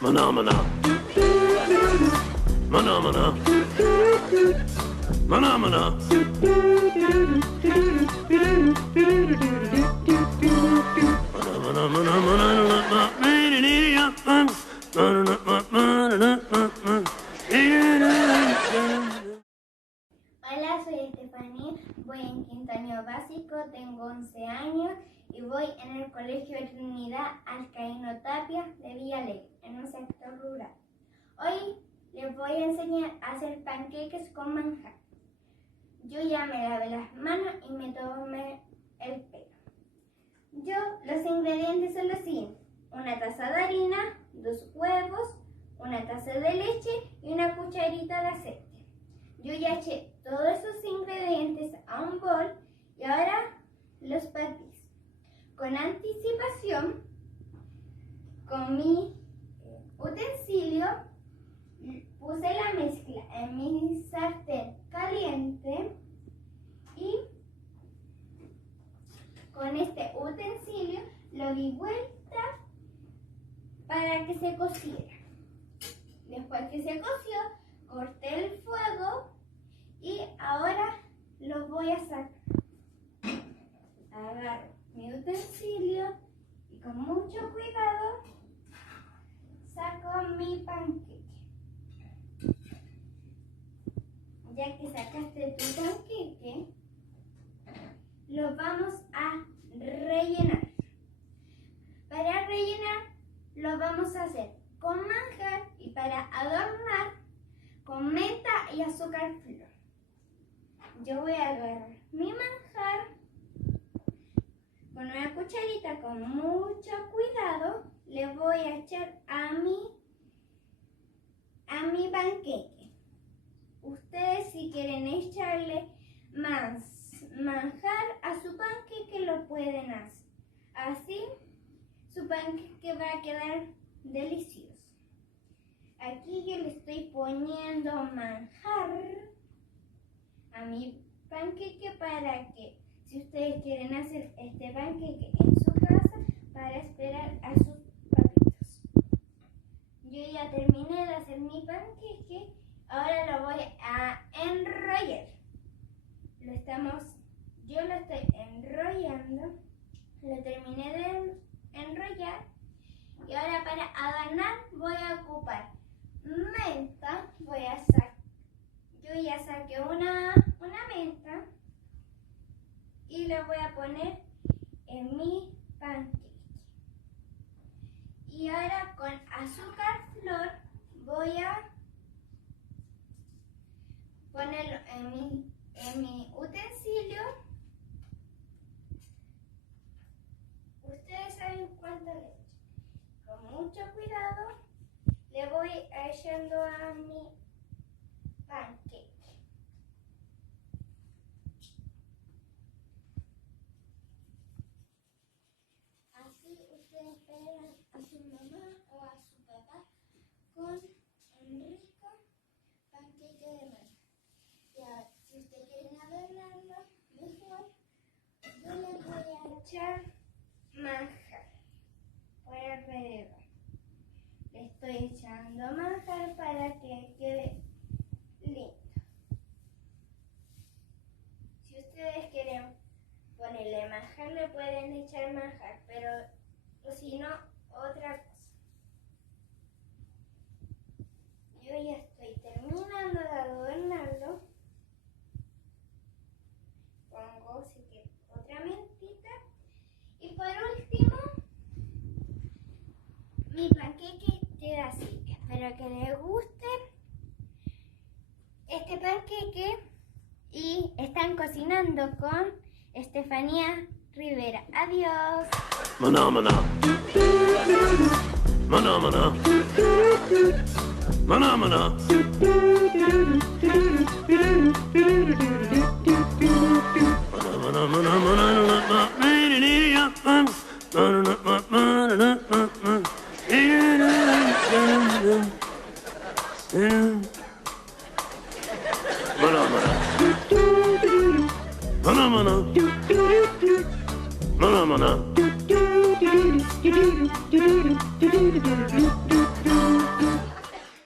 Mana mana. Mana mana. Mana mana. Hola, soy Estefanía, voy en quinto año básico, tengo 11 años y voy en el Colegio Trinidad Alcaíno Tapia de Villa Alegre, en un sector rural. Hoy les voy a enseñar a hacer panqueques con manjar. Yo ya me lavé las manos y me tomé el pelo. Los ingredientes son los siguientes: una taza de harina, 2 huevos, una taza de leche y una cucharita de aceite. Yo ya eché todos esos ingredientes a un bol y ahora los partí. Con anticipación, con mi utensilio, puse la mezcla en mi sartén caliente y con este utensilio lo di vuelta para que se cociera. Después que se coció, corté el fuego y ahora lo voy a sacar. Agarro mi utensilio y con mucho cuidado saco mi panqueque. Ya que sacaste tu panqueque, lo vamos a rellenar. Para rellenar lo vamos a hacer con manjar y para adornar con menta y azúcar flor. Yo voy a agarrar mi manjar con una cucharita, con mucho cuidado, le voy a echar a mi panqueque. Ustedes, si quieren echarle más manjar a su panqueque, lo pueden hacer. Así su panqueque va a quedar delicioso. Aquí yo le estoy poniendo manjar a mi panqueque para que, si ustedes quieren hacer este panqueque en su casa, para esperar a sus papitos. Yo ya terminé de hacer mi panqueque, ahora lo voy a enrollar. Yo lo estoy enrollando, lo terminé de enrollar y ahora para adornar voy a ocupar menta. Yo ya saqué una menta y la voy a poner en mi panqueque. Y ahora con azúcar flor voy a ponerlo en mi utensilio. Ustedes saben cuánto leche. Con mucho cuidado le voy echando a mi panqueque. Así ustedes esperan a su mamá o a su papá con un rico panqueque de masa. Y ahora, si ustedes quieren adornarlo mejor, yo les voy a echar manjar por alrededor. Le estoy echando manjar para que quede lindo. Si ustedes quieren ponerle manjar, le pueden echar manjar, pero si no, otra cosa. Yo ya estoy terminando de adornarlo. Pongo otra mentita. Y por último, mi panqueque queda así. Espero que les guste este panqueque. Y están cocinando con Estefanía Rivera. Adiós. Mana mana. Mana mana. Mana mana. Mana mana mana. Mana mana. Mana mana.